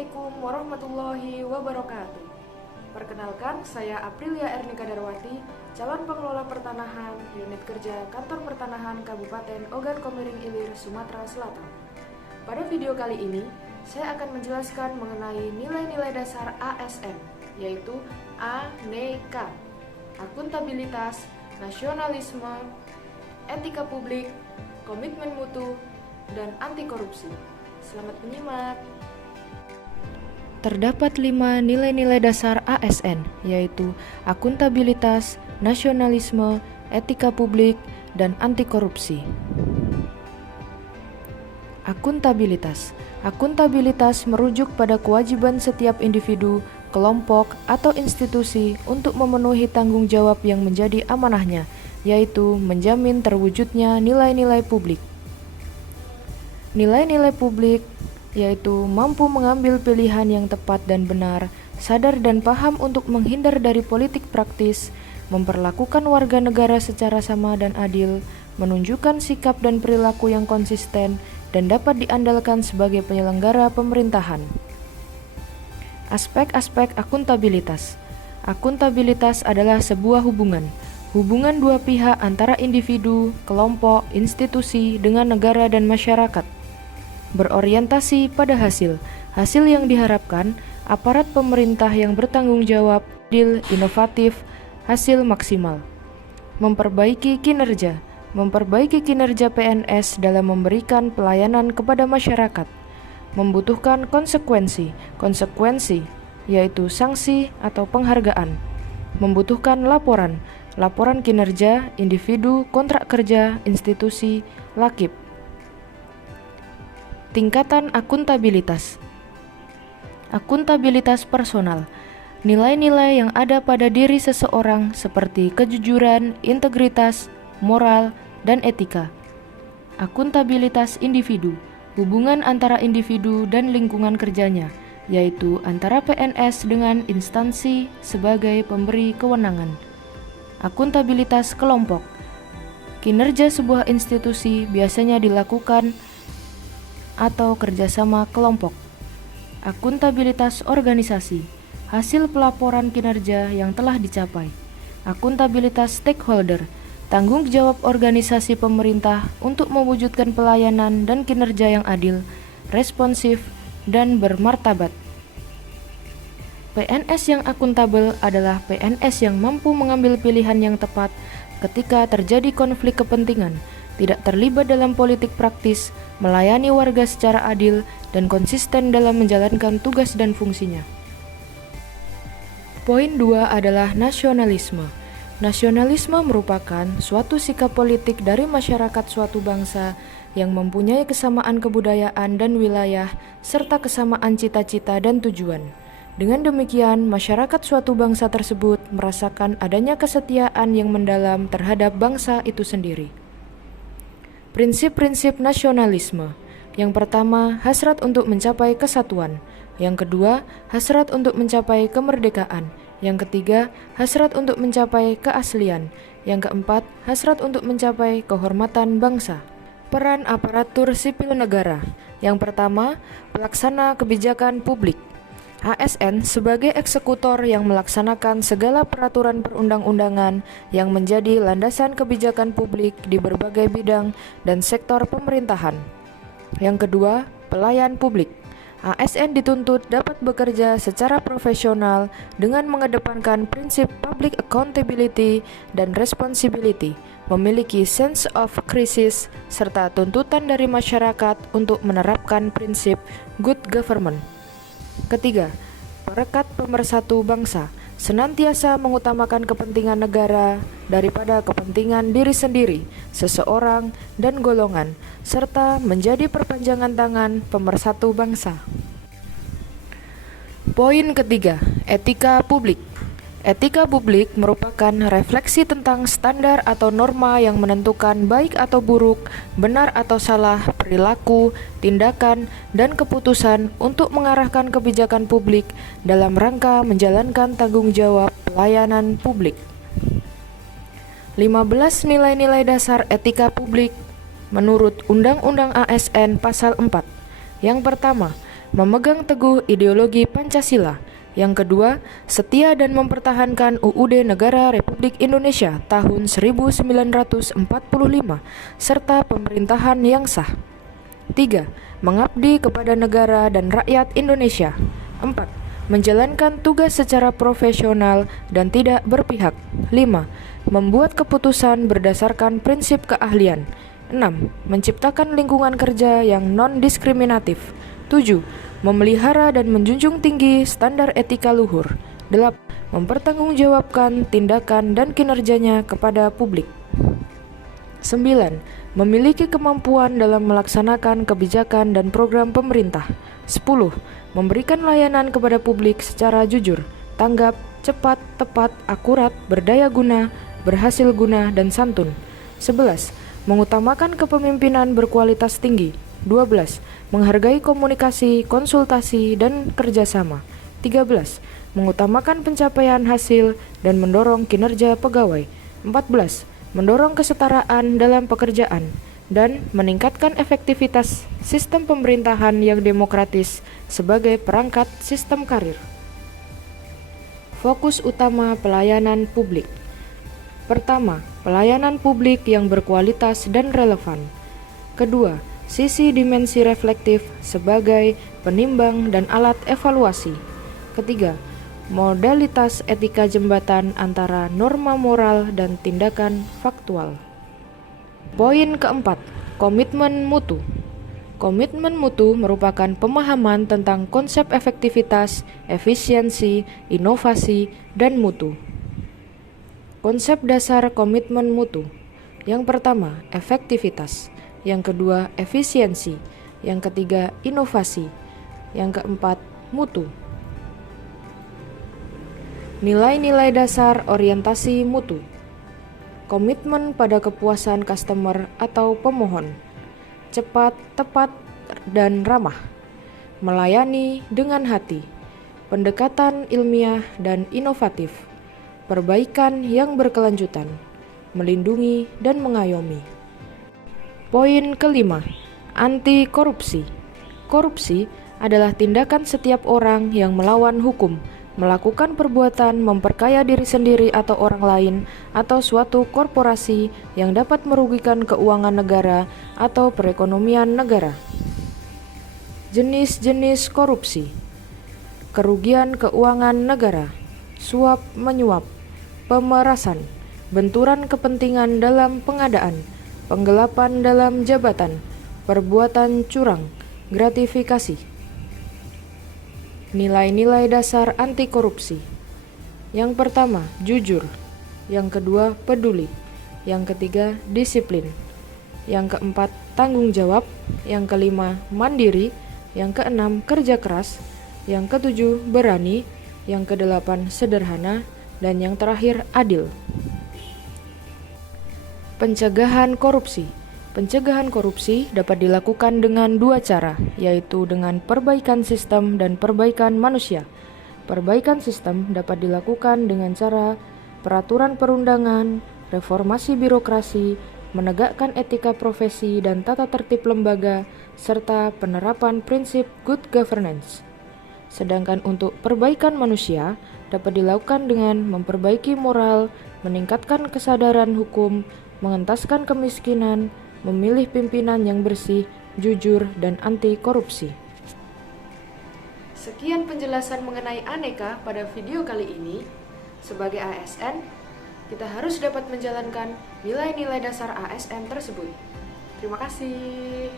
Assalamualaikum warahmatullahi wabarakatuh. Perkenalkan, saya Aprilia Ernika Darwati, calon pengelola pertanahan, unit kerja Kantor Pertanahan Kabupaten Ogan Komering Ilir, Sumatera Selatan. Pada video kali ini, saya akan menjelaskan mengenai nilai-nilai dasar ASN, yaitu A, N, K, akuntabilitas, nasionalisme, etika publik, komitmen mutu, dan anti korupsi. Selamat menyimak. Terdapat 5 nilai-nilai dasar ASN, yaitu akuntabilitas, nasionalisme, etika publik, dan anti korupsi. Akuntabilitas. Akuntabilitas merujuk pada kewajiban setiap individu, kelompok, atau institusi untuk memenuhi tanggung jawab yang menjadi amanahnya, yaitu menjamin terwujudnya nilai-nilai publik. Nilai-nilai publik yaitu mampu mengambil pilihan yang tepat dan benar, sadar dan paham untuk menghindar dari politik praktis, memperlakukan warga negara secara sama dan adil, menunjukkan sikap dan perilaku yang konsisten, dan dapat diandalkan sebagai penyelenggara pemerintahan. Aspek-aspek akuntabilitas. Akuntabilitas adalah sebuah hubungan dua pihak antara individu, kelompok, institusi, dengan negara dan masyarakat. Berorientasi pada hasil yang diharapkan, aparat pemerintah yang bertanggung jawab, adil, inovatif, hasil maksimal. Memperbaiki kinerja PNS dalam memberikan pelayanan kepada masyarakat. Membutuhkan konsekuensi, yaitu sanksi atau penghargaan. Membutuhkan laporan kinerja, individu, kontrak kerja, institusi, lakip. Tingkatan akuntabilitas. Akuntabilitas personal. Nilai-nilai yang ada pada diri seseorang seperti kejujuran, integritas, moral, dan etika. Akuntabilitas individu. Hubungan antara individu dan lingkungan kerjanya, yaitu antara PNS dengan instansi sebagai pemberi kewenangan. Akuntabilitas kelompok. Kinerja sebuah institusi biasanya dilakukan atau kerjasama kelompok. Akuntabilitas organisasi, hasil pelaporan kinerja yang telah dicapai. Akuntabilitas stakeholder, tanggung jawab organisasi pemerintah untuk mewujudkan pelayanan dan kinerja yang adil, responsif, dan bermartabat. PNS yang akuntabel adalah PNS yang mampu mengambil pilihan yang tepat ketika terjadi konflik kepentingan, tidak terlibat dalam politik praktis, melayani warga secara adil, dan konsisten dalam menjalankan tugas dan fungsinya. Poin 2 adalah nasionalisme. Nasionalisme merupakan suatu sikap politik dari masyarakat suatu bangsa yang mempunyai kesamaan kebudayaan dan wilayah, serta kesamaan cita-cita dan tujuan. Dengan demikian, masyarakat suatu bangsa tersebut merasakan adanya kesetiaan yang mendalam terhadap bangsa itu sendiri. Prinsip-prinsip nasionalisme. Yang pertama, hasrat untuk mencapai kesatuan. Yang kedua, hasrat untuk mencapai kemerdekaan. Yang ketiga, hasrat untuk mencapai keaslian. Yang keempat, hasrat untuk mencapai kehormatan bangsa. Peran aparatur sipil negara. Yang pertama, pelaksana kebijakan publik. ASN sebagai eksekutor yang melaksanakan segala peraturan perundang-undangan yang menjadi landasan kebijakan publik di berbagai bidang dan sektor pemerintahan. Yang kedua, pelayan publik. ASN dituntut dapat bekerja secara profesional dengan mengedepankan prinsip public accountability dan responsibility, memiliki sense of crisis, serta tuntutan dari masyarakat untuk menerapkan prinsip good government. Ketiga, perekat pemersatu bangsa, senantiasa mengutamakan kepentingan negara daripada kepentingan diri sendiri, seseorang, dan golongan, serta menjadi perpanjangan tangan pemersatu bangsa. Poin ketiga, etika publik. Etika publik merupakan refleksi tentang standar atau norma yang menentukan baik atau buruk, benar atau salah, perilaku, tindakan, dan keputusan untuk mengarahkan kebijakan publik dalam rangka menjalankan tanggung jawab pelayanan publik. 15 nilai-nilai dasar etika publik menurut Undang-Undang ASN Pasal 4. Yang pertama, memegang teguh ideologi Pancasila. Yang kedua, setia dan mempertahankan UUD Negara Republik Indonesia tahun 1945 serta pemerintahan yang sah. 3. Mengabdi kepada negara dan rakyat Indonesia. 4. Menjalankan tugas secara profesional dan tidak berpihak. 5. Membuat keputusan berdasarkan prinsip keahlian. 6. Menciptakan lingkungan kerja yang non-diskriminatif. 7. Memelihara dan menjunjung tinggi standar etika luhur. 8. Mempertanggungjawabkan tindakan dan kinerjanya kepada publik. 9. Memiliki kemampuan dalam melaksanakan kebijakan dan program pemerintah. 10. Memberikan layanan kepada publik secara jujur, tanggap, cepat, tepat, akurat, berdaya guna, berhasil guna, dan santun. 11. Mengutamakan kepemimpinan berkualitas tinggi. 12. Menghargai komunikasi, konsultasi, dan kerjasama. 13. Mengutamakan pencapaian hasil dan mendorong kinerja pegawai. 14. Mendorong kesetaraan dalam pekerjaan dan meningkatkan efektivitas sistem pemerintahan yang demokratis sebagai perangkat sistem karir. Fokus utama pelayanan publik. Pertama, pelayanan publik yang berkualitas dan relevan. Kedua, sisi dimensi reflektif sebagai penimbang dan alat evaluasi. Ketiga, modalitas etika jembatan antara norma moral dan tindakan faktual. Poin keempat, komitmen mutu. Komitmen mutu merupakan pemahaman tentang konsep efektivitas, efisiensi, inovasi, dan mutu. Konsep dasar komitmen mutu. Yang pertama, efektivitas. Yang kedua, efisiensi. Yang ketiga, inovasi. Yang keempat, mutu. Nilai-nilai dasar orientasi mutu. Komitmen pada kepuasan customer atau pemohon. Cepat, tepat, dan ramah. Melayani dengan hati. Pendekatan ilmiah dan inovatif. Perbaikan yang berkelanjutan. Melindungi dan mengayomi. Poin kelima, anti korupsi. Korupsi adalah tindakan setiap orang yang melawan hukum, melakukan perbuatan memperkaya diri sendiri atau orang lain, atau suatu korporasi yang dapat merugikan keuangan negara atau perekonomian negara. Jenis-jenis korupsi: kerugian keuangan negara, suap menyuap, pemerasan, benturan kepentingan dalam pengadaan, penggelapan dalam jabatan, perbuatan curang, gratifikasi. Nilai-nilai dasar anti korupsi. Yang pertama, jujur. Yang kedua, peduli. Yang ketiga, disiplin. Yang keempat, tanggung jawab. Yang kelima, mandiri. Yang keenam, kerja keras. Yang ketujuh, berani. Yang kedelapan, sederhana. Dan yang terakhir, adil. Pencegahan korupsi. Pencegahan korupsi dapat dilakukan dengan dua cara, yaitu dengan perbaikan sistem dan perbaikan manusia. Perbaikan sistem dapat dilakukan dengan cara peraturan perundangan, reformasi birokrasi, menegakkan etika profesi dan tata tertib lembaga, serta penerapan prinsip good governance. Sedangkan untuk perbaikan manusia dapat dilakukan dengan memperbaiki moral, meningkatkan kesadaran hukum, mengentaskan kemiskinan, memilih pimpinan yang bersih, jujur, dan anti korupsi. Sekian penjelasan mengenai aneka pada video kali ini. Sebagai ASN, kita harus dapat menjalankan nilai-nilai dasar ASN tersebut. Terima kasih.